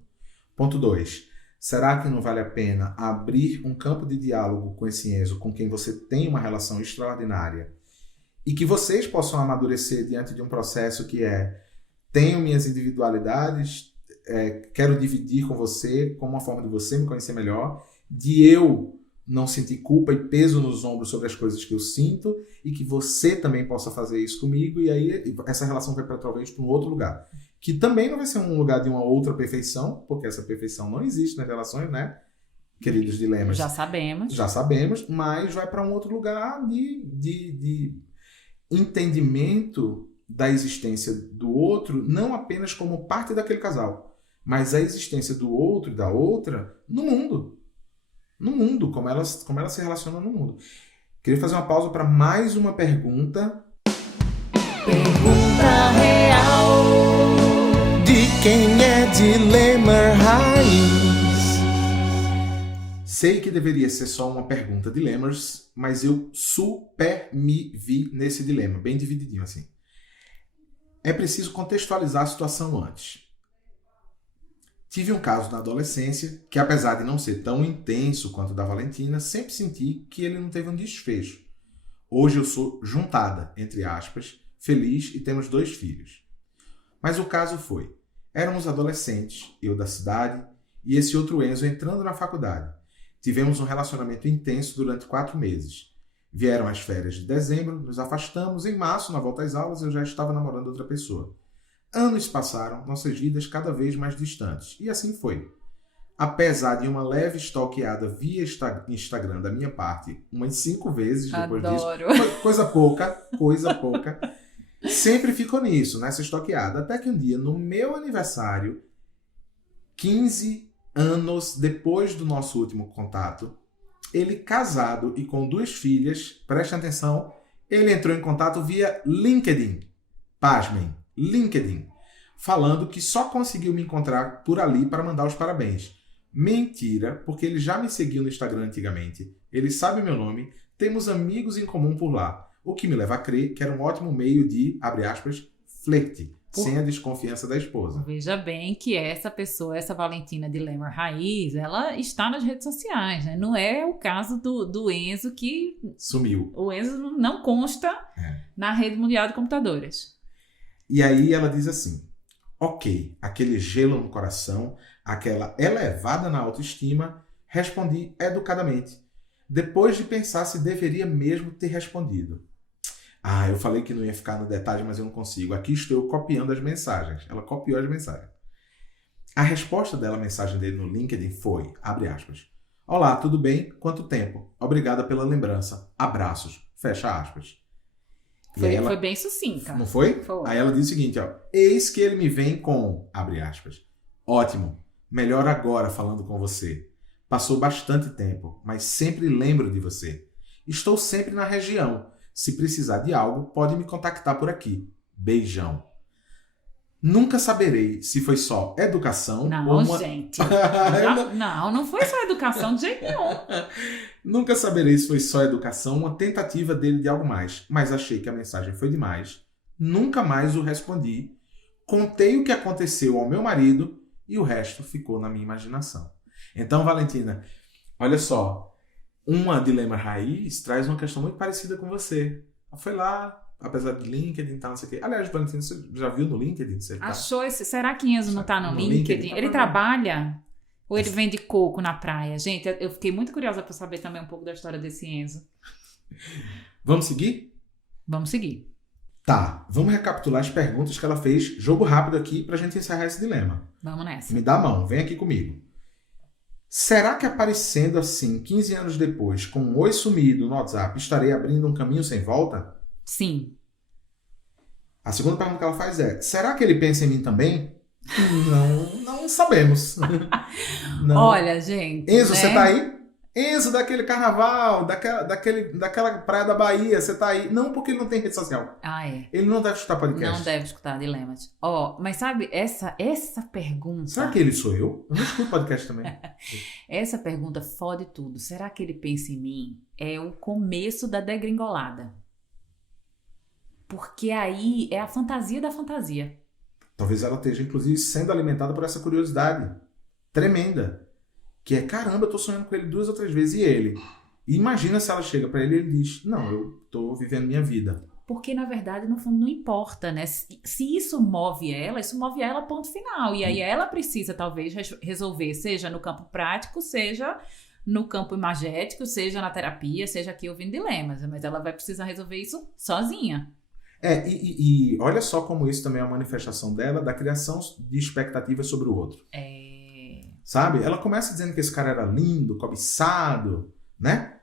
Ponto 2. Será que não vale a pena abrir um campo de diálogo com esse Enzo, com quem você tem uma relação extraordinária, e que vocês possam amadurecer diante de um processo que tenho minhas individualidades, quero dividir com você como uma forma de você me conhecer melhor, de eu não sentir culpa e peso nos ombros sobre as coisas que eu sinto e que você também possa fazer isso comigo, e aí essa relação vai talvez para um outro lugar. Que também não vai ser um lugar de uma outra perfeição, porque essa perfeição não existe nas relações, né? Queridos dilemas. Já sabemos. Já sabemos, mas vai para um outro lugar de entendimento da existência do outro, não apenas como parte daquele casal, mas a existência do outro e da outra no mundo. No mundo, como ela se relaciona no mundo. Queria fazer uma pausa para mais uma pergunta. Pergunta real de quem é dilema raiz. Sei que deveria ser só uma pergunta dilemas, mas eu super me vi nesse dilema, bem divididinho assim. É preciso contextualizar a situação antes. Tive um caso na adolescência que, apesar de não ser tão intenso quanto o da Valentina, sempre senti que ele não teve um desfecho. Hoje eu sou juntada, entre aspas, feliz e temos 2 filhos. Mas o caso foi, éramos adolescentes, eu da cidade e esse outro Enzo entrando na faculdade. Tivemos um relacionamento intenso durante 4 meses. Vieram as férias de dezembro, nos afastamos, em março, na volta às aulas, eu já estava namorando outra pessoa. Anos passaram, nossas vidas cada vez mais distantes. E assim foi. Apesar de uma leve stalkeada via Instagram da minha parte, umas 5 vezes depois Adoro. disso. Coisa pouca. Sempre ficou nisso, nessa stalkeada. Até que um dia, no meu aniversário, 15 anos depois do nosso último contato, ele casado e com 2 filhas, prestem atenção, ele entrou em contato via LinkedIn. Pasmem. LinkedIn, falando que só conseguiu me encontrar por ali para mandar os parabéns. Mentira, porque ele já me seguiu no Instagram antigamente, ele sabe meu nome, temos amigos em comum por lá, o que me leva a crer que era um ótimo meio de, abre aspas, flerte, sem a desconfiança da esposa. Veja bem que essa pessoa, essa Valentina Dilema Raiz, ela está nas redes sociais, né? Não é o caso do Enzo, que Sumiu. o Enzo não consta na rede mundial de computadores. E aí ela diz assim, ok, aquele gelo no coração, aquela elevada na autoestima, respondi educadamente, depois de pensar se deveria mesmo ter respondido. Eu falei que não ia ficar no detalhe, mas eu não consigo. Aqui estou eu copiando as mensagens. Ela copiou as mensagens. A resposta dela, a mensagem dele no LinkedIn foi, abre aspas, olá, tudo bem? Quanto tempo? Obrigada pela lembrança. Abraços. Fecha aspas. Foi bem sucinta. Não foi? Foi. Aí ela diz o seguinte, eis que ele me vem com, abre aspas, ótimo, melhor agora falando com você. Passou bastante tempo, mas sempre lembro de você. Estou sempre na região. Se precisar de algo, pode me contactar por aqui. Beijão. Nunca saberei se foi só educação ou uma... Gente. Não foi só educação de jeito nenhum. Nunca saberei se foi só educação, uma tentativa dele de algo mais. Mas achei que a mensagem foi demais. Nunca mais o respondi. Contei o que aconteceu ao meu marido e o resto ficou na minha imaginação. Então, Valentina, olha só. Uma Dilema Raiz traz uma questão muito parecida com você. Ela foi lá, apesar de LinkedIn e tal, não sei o quê. Aliás, Valentina, você já viu no LinkedIn? Você tá... Achou esse... Será que Enzo não tá no LinkedIn? Ele tá trabalha? Ou ele vende coco na praia? Gente, eu fiquei muito curiosa para saber também um pouco da história desse Enzo. Vamos seguir? Vamos seguir. Tá, vamos recapitular as perguntas que ela fez, jogo rápido aqui, pra gente encerrar esse dilema. Vamos nessa. Me dá a mão, vem aqui comigo. Será que aparecendo assim, 15 anos depois, com um oi sumido no WhatsApp, estarei abrindo um caminho sem volta? Sim. A segunda pergunta que ela faz é, será que ele pensa em mim também? Não sabemos. Não. Olha, gente... Enzo, né? você tá aí? Enzo, daquele carnaval, daquela praia da Bahia, você tá aí? Não, porque ele não tem rede social. É. Ele não deve escutar podcast. Não deve escutar dilemas. Mas sabe, essa pergunta... Será que ele sou eu? Eu não escuto podcast também. Essa pergunta fode tudo. Será que ele pensa em mim? É o começo da degringolada. Porque aí é a fantasia da fantasia. Talvez ela esteja, inclusive, sendo alimentada por essa curiosidade tremenda. Que é, caramba, eu tô sonhando com ele 2 ou 3 vezes. E ele? E imagina se ela chega pra ele e ele diz, não, eu tô vivendo minha vida. porque na verdade, no fundo, não importa, né? Se isso move ela, ponto final. E aí ela precisa, talvez, resolver, seja no campo prático, seja no campo imagético, seja na terapia, seja aqui ouvindo dilemas. Mas ela vai precisar resolver isso sozinha. E olha só como isso também é uma manifestação dela, da criação de expectativas sobre o outro. Sabe? Ela começa dizendo que esse cara era lindo, cobiçado, né?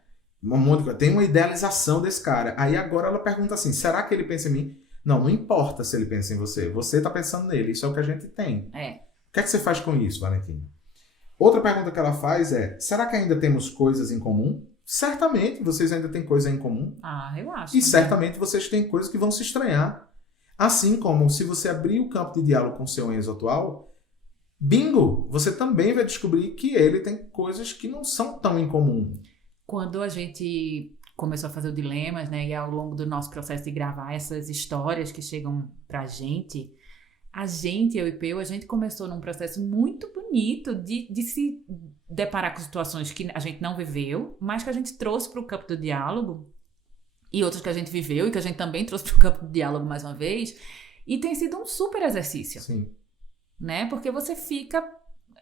Tem uma idealização desse cara. Aí agora ela pergunta assim, será que ele pensa em mim? Não importa se ele pensa em você. Você tá pensando nele. Isso é o que a gente tem. O que é que você faz com isso, Valentina? Outra pergunta que ela faz é, será que ainda temos coisas em comum? Certamente vocês ainda têm coisas em comum. Eu acho. E certamente vocês têm coisas que vão se estranhar. Assim como se você abrir o campo de diálogo com o seu ex atual, bingo! Você também vai descobrir que ele tem coisas que não são tão em comum. Quando a gente começou a fazer o Dilemas, né, e ao longo do nosso processo de gravar essas histórias que chegam pra gente, eu e Peu, a gente começou num processo muito bonito de se deparar com situações que a gente não viveu, mas que a gente trouxe para o campo do diálogo, e outras que a gente viveu e que a gente também trouxe para o campo do diálogo mais uma vez, e tem sido um super exercício. Sim. Né? Porque você fica...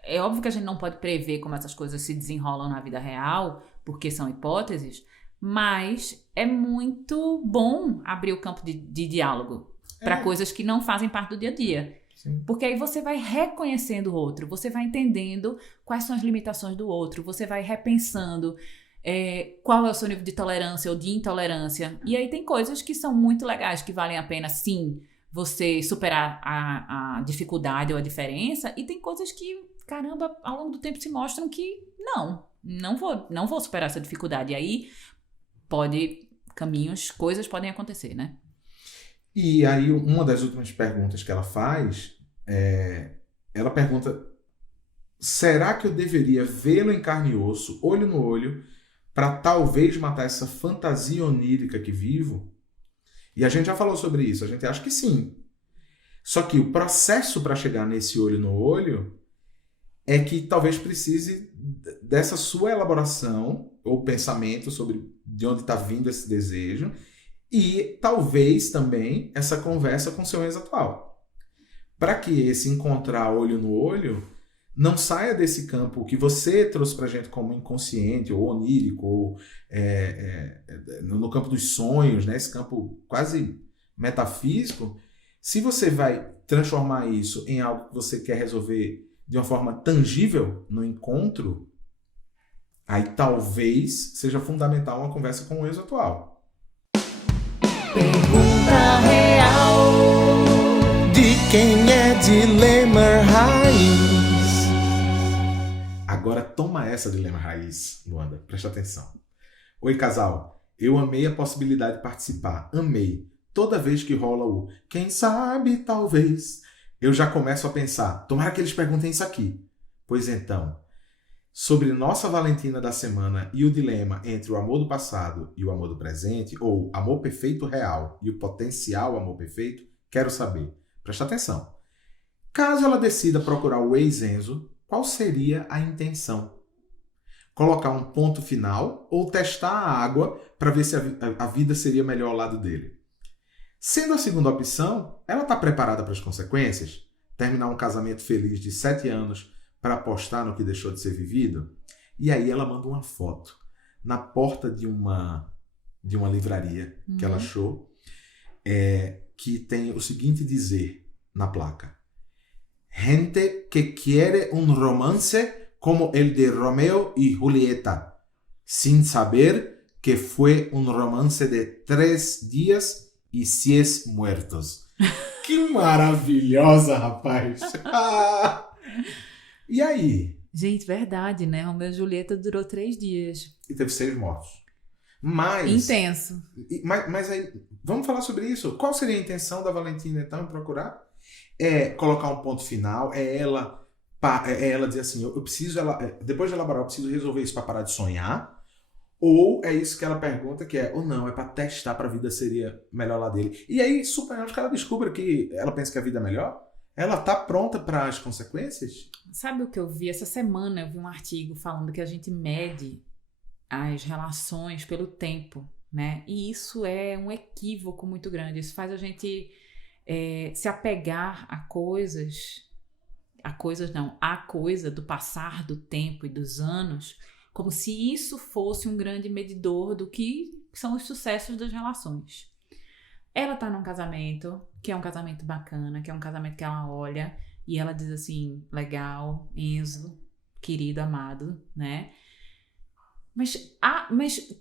É óbvio que a gente não pode prever como essas coisas se desenrolam na vida real, porque são hipóteses, mas é muito bom abrir o campo de diálogo para coisas que não fazem parte do dia a dia. Sim. Porque aí você vai reconhecendo o outro, você vai entendendo quais são as limitações do outro, você vai repensando qual é o seu nível de tolerância ou de intolerância. E aí tem coisas que são muito legais, que valem a pena, sim, você superar a dificuldade ou a diferença, e tem coisas que, caramba, ao longo do tempo se mostram que não vou superar essa dificuldade. E aí coisas podem acontecer, né? E aí uma das últimas perguntas que ela faz ela pergunta, será que eu deveria vê-lo em carne e osso, olho no olho, para talvez matar essa fantasia onírica que vivo? E a gente já falou sobre isso, a gente acha que sim. Só que o processo para chegar nesse olho no olho é que talvez precise dessa sua elaboração ou pensamento sobre de onde está vindo esse desejo e talvez também essa conversa com seu ex atual. Para que esse encontrar olho no olho não saia desse campo que você trouxe para a gente como inconsciente ou onírico, ou no campo dos sonhos, né? Esse campo quase metafísico. Se você vai transformar isso em algo que você quer resolver de uma forma tangível no encontro, aí talvez seja fundamental uma conversa com o ex atual. Pergunta real de quem é dilema raiz. Agora toma essa dilema raiz, Luanda, presta atenção. Oi, casal, eu amei a possibilidade de participar, amei. Toda vez que rola o quem sabe, talvez, eu já começo a pensar, tomara que eles perguntem isso aqui. Pois então, sobre nossa Valentina da semana e o dilema entre o amor do passado e o amor do presente, ou amor perfeito real e o potencial amor perfeito, quero saber. Presta atenção. Caso ela decida procurar o ex-Enzo, qual seria a intenção? Colocar um ponto final ou testar a água para ver se a vida seria melhor ao lado dele? Sendo a segunda opção, ela está preparada para as consequências? Terminar um casamento feliz de 7 anos para apostar no que deixou de ser vivido? E aí ela manda uma foto na porta de uma livraria que ela achou, que tem o seguinte dizer na placa: gente que quiere un romance como el de Romeo y Julieta, sin saber que fue un romance de 3 días y 6 muertos. Que maravilhosa, rapaz! E aí? Gente, verdade, né? Romeu e Julieta durou 3 dias. E teve 6 mortos. Mas... Intenso. Mas aí, vamos falar sobre isso. Qual seria a intenção da Valentina, então, em procurar? Colocar um ponto final, ela dizer assim, eu preciso, depois de elaborar, eu preciso resolver isso para parar de sonhar, ou é isso que ela pergunta, que ou não, é para testar para a vida seria melhor lá dele. E aí, suponhamos que ela descubra que ela pensa que a vida é melhor, ela tá pronta para as consequências? Sabe o que eu vi? Essa semana eu vi um artigo falando que a gente mede as relações pelo tempo, né? E isso é um equívoco muito grande. Isso faz a gente se apegar a coisa do passar do tempo e dos anos, como se isso fosse um grande medidor do que são os sucessos das relações. Ela tá num casamento, que é um casamento bacana, que é um casamento que ela olha e ela diz assim, legal, Enzo, querido, amado, né? Mas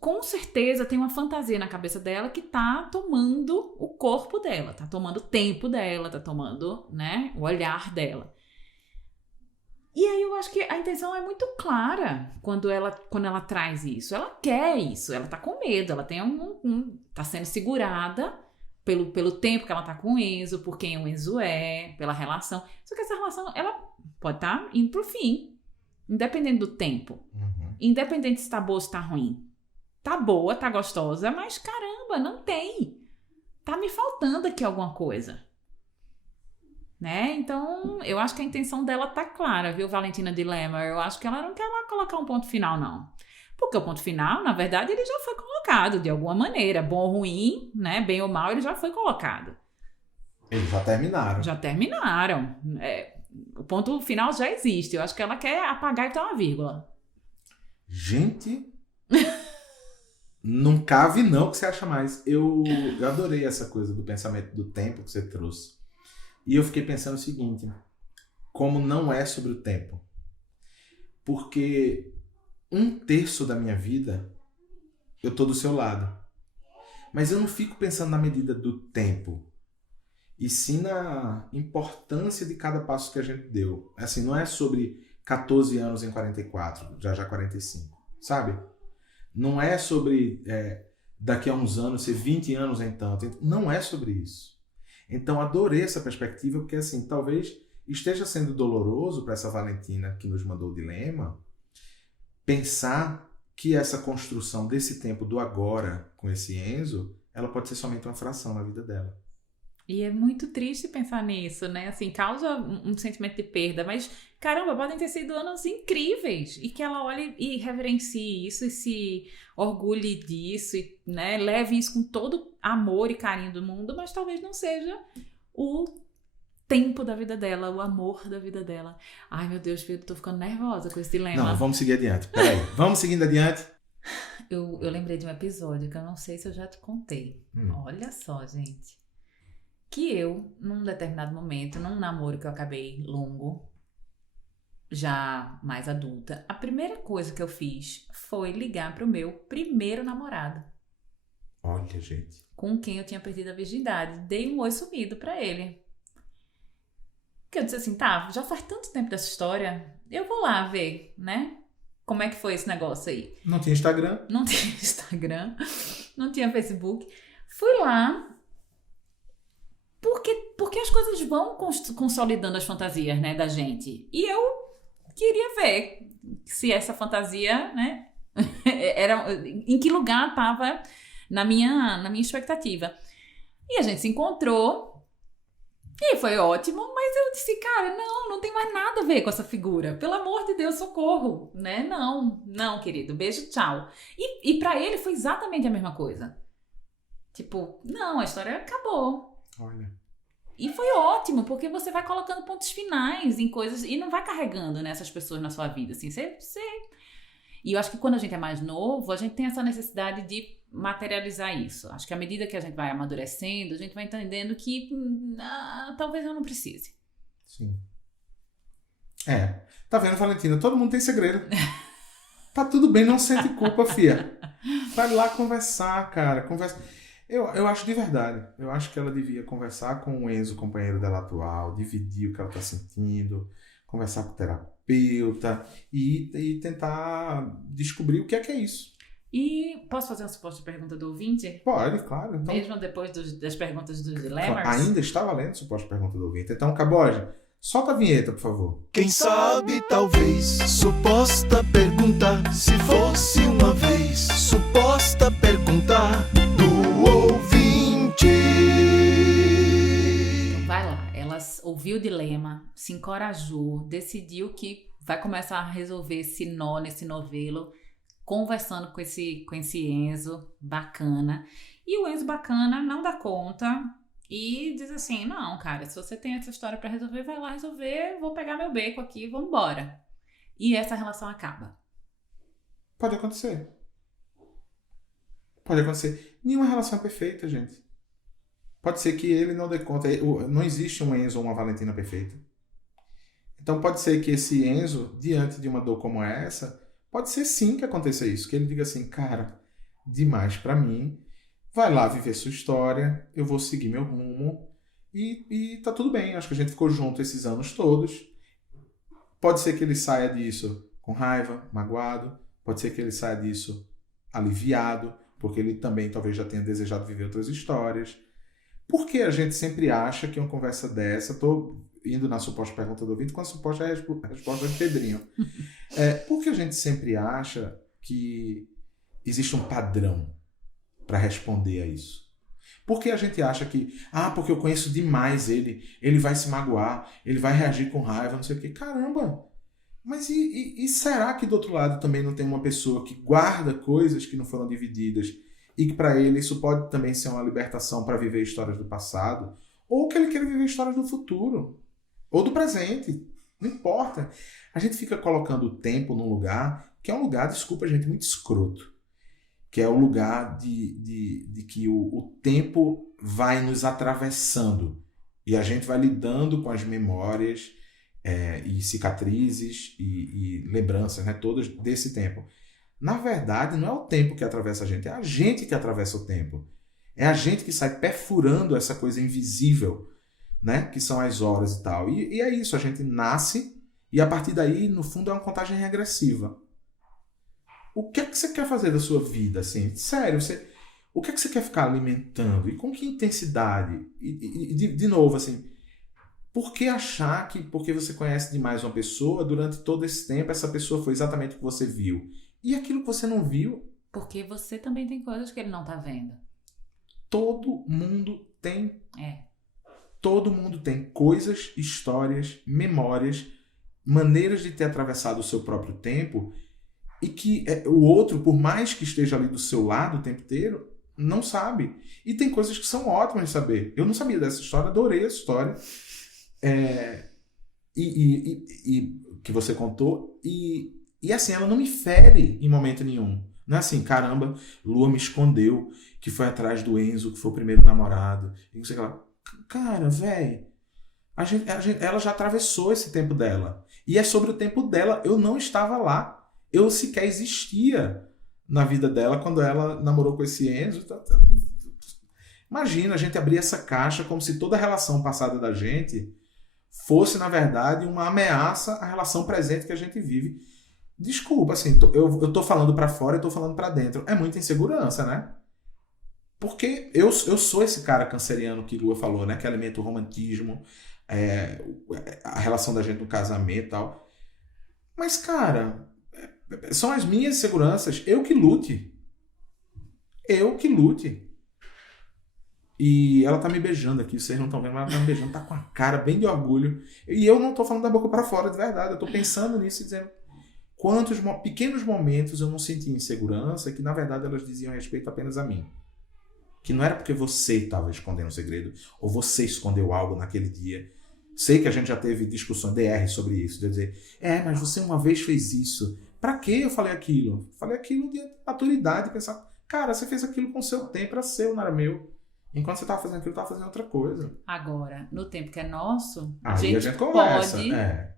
com certeza tem uma fantasia na cabeça dela que tá tomando o corpo dela, tá tomando o tempo dela, tá tomando, né, o olhar dela. E aí eu acho que a intenção é muito clara quando ela traz isso. Ela quer isso, ela tá com medo, ela tem tá sendo segurada pelo tempo que ela tá com o Enzo, por quem o Enzo é, pela relação. Só que essa relação, ela pode estar indo pro fim, independente do tempo. Independente se tá boa ou se tá ruim. Tá boa, tá gostosa, mas caramba, não tem. Tá me faltando aqui alguma coisa. Né? Então, eu acho que a intenção dela tá clara, viu, Valentina Dilema? Eu acho que ela não quer lá colocar um ponto final, não. Porque o ponto final, na verdade, ele já foi colocado de alguma maneira. Bom ou ruim, né? Bem ou mal, ele já foi colocado. Eles já terminaram. Já terminaram. O ponto final já existe. Eu acho que ela quer apagar e ter uma vírgula. Gente, não cabe não que você acha mais. Eu adorei essa coisa do pensamento do tempo que você trouxe. E eu fiquei pensando o seguinte, como não é sobre o tempo. Porque 1/3 da minha vida eu tô do seu lado. Mas eu não fico pensando na medida do tempo. E sim na importância de cada passo que a gente deu. Assim, não é sobre 14 anos em 44, já 45, sabe? Não é sobre daqui a uns anos ser 20 anos em tanto. Não é sobre isso. Então, adorei essa perspectiva, porque assim, talvez esteja sendo doloroso para essa Valentina que nos mandou o dilema, pensar que essa construção desse tempo do agora com esse Enzo, ela pode ser somente uma fração na vida dela. E é muito triste pensar nisso, né? Assim, causa um sentimento de perda, mas, caramba, podem ter sido anos incríveis. E que ela olhe e reverencie isso e se orgulhe disso, e, né, leve isso com todo amor e carinho do mundo, mas talvez não seja o tempo da vida dela, o amor da vida dela. Ai, meu Deus, Pedro, tô ficando nervosa com esse dilema. Não, vamos seguir adiante. Peraí, vamos seguindo adiante. Eu lembrei de um episódio que eu não sei se eu já te contei. Olha só, gente. Que eu, num determinado momento, num namoro que eu acabei longo, já mais adulta, a primeira coisa que eu fiz foi ligar pro meu primeiro namorado. Olha, gente. Com quem eu tinha perdido a virgindade. Dei um oi sumido pra ele. Que eu disse assim, tá, já faz tanto tempo dessa história, eu vou lá ver, né? Como é que foi esse negócio aí? Não tinha Instagram? Não tinha Instagram, não tinha Facebook. Fui lá. Porque as coisas vão consolidando as fantasias, né, da gente. E eu queria ver se essa fantasia, né, em que lugar estava na minha expectativa. E a gente se encontrou e foi ótimo, mas eu disse, cara, não tem mais nada a ver com essa figura. Pelo amor de Deus, socorro, né? Não, querido, beijo, tchau. E pra ele foi exatamente a mesma coisa. Tipo, não, a história acabou. Olha. E foi ótimo, porque você vai colocando pontos finais em coisas e não vai carregando, né, essas pessoas na sua vida, assim, E eu acho que quando a gente é mais novo, a gente tem essa necessidade de materializar isso. Acho que à medida que a gente vai amadurecendo, a gente vai entendendo que talvez eu não precise. Sim. Tá vendo, Valentina? Todo mundo tem segredo. Tá tudo bem, não sente culpa, fia. Vai lá conversar, cara. Eu acho de verdade. Eu acho que ela devia conversar com o Enzo, companheiro dela atual, dividir o que ela tá sentindo, conversar com o terapeuta e tentar descobrir o que é isso. E posso fazer uma suposta pergunta do ouvinte? Pode, claro. Então, mesmo depois das perguntas dos dilemas? Ainda está valendo a suposta pergunta do ouvinte. Então, Caboge, solta a vinheta, por favor. Quem sabe, talvez, suposta pergunta, se fosse uma vez, suposta pergunta do ouvinte. Então vai lá, ela ouviu o dilema, se encorajou, decidiu que vai começar a resolver esse nó nesse novelo conversando com esse Enzo bacana. E o Enzo bacana não dá conta e diz assim, não, cara, se você tem essa história pra resolver, vai lá resolver, vou pegar meu beco aqui, vamos embora. E essa relação acaba. Pode acontecer. Pode acontecer. Nenhuma relação é perfeita, gente. Pode ser que ele não dê conta. Não existe um Enzo ou uma Valentina perfeita. Então pode ser que esse Enzo, diante de uma dor como essa, pode ser sim que aconteça isso. Que ele diga assim, cara, demais pra mim. Vai lá viver sua história, eu vou seguir meu rumo e tá tudo bem. Acho que a gente ficou junto esses anos todos. Pode ser que ele saia disso com raiva, magoado. Pode ser que ele saia disso aliviado, porque ele também talvez já tenha desejado viver outras histórias. Por que a gente sempre acha que uma conversa dessa... Estou indo na suposta pergunta do ouvinte com a suposta resposta de Pedrinho. Por que a gente sempre acha que existe um padrão para responder a isso? Por que a gente acha que... porque eu conheço demais ele vai se magoar, ele vai reagir com raiva, não sei o quê. Caramba! Mas e será que do outro lado também não tem uma pessoa que guarda coisas que não foram divididas e que para ele isso pode também ser uma libertação para viver histórias do passado? Ou que ele quer viver histórias do futuro? Ou do presente? Não importa. A gente fica colocando o tempo num lugar que é um lugar, desculpa gente, muito escroto. Que é o lugar de que o tempo vai nos atravessando e a gente vai lidando com as memórias e cicatrizes e lembranças, né, todas desse tempo. Na verdade, não é o tempo que atravessa a gente, é a gente que atravessa o tempo. É a gente que sai perfurando essa coisa invisível, né, que são as horas e tal. E é isso, a gente nasce e a partir daí, no fundo, é uma contagem regressiva. O que é que você quer fazer da sua vida? Assim? Sério, o que é que você quer ficar alimentando? E com que intensidade? E de novo, assim, por que achar que porque você conhece demais uma pessoa, durante todo esse tempo, essa pessoa foi exatamente o que você viu? E aquilo que você não viu? Porque você também tem coisas que ele não tá vendo. Todo mundo tem. Todo mundo tem coisas, histórias, memórias, maneiras de ter atravessado o seu próprio tempo e que o outro, por mais que esteja ali do seu lado o tempo inteiro, não sabe. E tem coisas que são ótimas de saber. Eu não sabia dessa história, adorei essa história. E que você contou. E assim, ela não me fere em momento nenhum. Não é assim, caramba, Lua me escondeu, que foi atrás do Enzo, que foi o primeiro namorado. E não sei o que lá. Cara, velho, ela já atravessou esse tempo dela. E é sobre o tempo dela. Eu não estava lá. Eu sequer existia na vida dela quando ela namorou com esse Enzo. Imagina a gente abrir essa caixa como se toda a relação passada da gente fosse, na verdade, uma ameaça à relação presente que a gente vive. Desculpa, assim, eu tô falando pra fora e tô falando pra dentro. É muita insegurança, né? Porque eu sou esse cara canceriano que Lua falou, né? Que alimenta o romantismo, a relação da gente no casamento e tal. Mas, cara, são as minhas inseguranças. Eu que lute. E ela tá me beijando aqui, vocês não estão vendo, mas ela tá me beijando, tá com a cara bem de orgulho. E eu não tô falando da boca pra fora, de verdade. Eu tô pensando nisso e dizendo quantos pequenos momentos eu não senti insegurança que, na verdade, elas diziam respeito apenas a mim. Que não era porque você estava escondendo um segredo, ou você escondeu algo naquele dia. Sei que a gente já teve discussão DR sobre isso, de dizer, mas você uma vez fez isso. Pra que eu falei aquilo? Falei aquilo de maturidade, pensar, cara, você fez aquilo com o seu tempo, era seu, não era meu. Enquanto você estava fazendo aquilo, eu estava fazendo outra coisa. Agora, no tempo que é nosso, a gente conversa, pode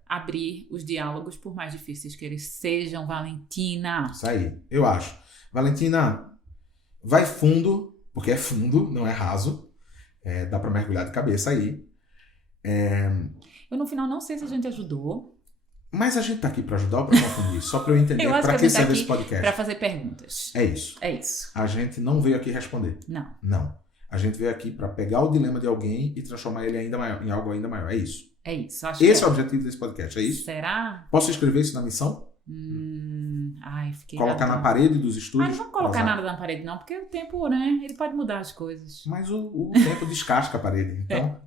abrir os diálogos, por mais difíceis que eles sejam, Valentina. Isso aí, eu acho. Valentina, vai fundo, porque é fundo, não é raso. Dá pra mergulhar de cabeça aí. Eu, no final, não sei se a gente ajudou. Mas a gente tá aqui pra ajudar ou pra confundir? Só pra eu entender. Pra que serve esse podcast? Pra fazer perguntas. É isso. A gente não veio aqui responder. Não. A gente veio aqui pra pegar o dilema de alguém e transformar ele ainda maior, em algo ainda maior. É isso. Esse é o objetivo desse podcast, é isso? Será? Posso escrever isso na missão? Fiquei colocar na parede dos estúdios? Não vamos colocar nada na parede não, porque o tempo, né, ele pode mudar as coisas. Mas o tempo descasca a parede, então...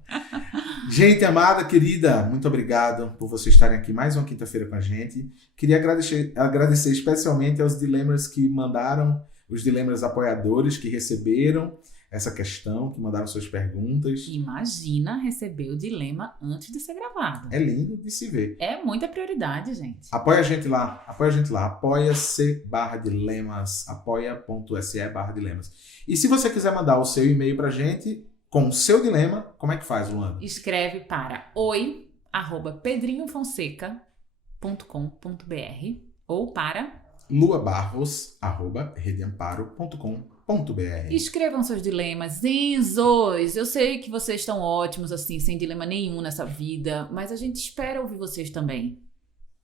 Gente amada, querida, muito obrigado por vocês estarem aqui mais uma quinta-feira com a gente. Queria agradecer especialmente aos dilemas que mandaram, os dilemas apoiadores que receberam essa questão, que mandaram suas perguntas. Imagina receber o dilema antes de ser gravado. É lindo de se ver. É muita prioridade, gente. Apoia a gente lá, apoia-se/dilemas, apoia.se/dilemas. E se você quiser mandar o seu e-mail pra gente com o seu dilema, como é que faz, Luana? Escreve para oi@pedrinhofonseca.com.br ou para luabarros@redeamparo.com.br. escrevam seus dilemas, Enzos. Eu sei que vocês estão ótimos assim, sem dilema nenhum nessa vida, mas a gente espera ouvir vocês também,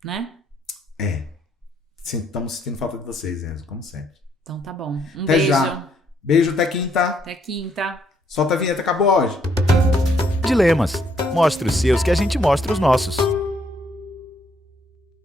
né? Estamos sentindo falta de vocês, Enzo, como sempre. Então tá bom. Um Até beijo. já. Beijo, até quinta. Até quinta. Solta a vinheta, acabou hoje. Dilemas. Mostre os seus que a gente mostra os nossos.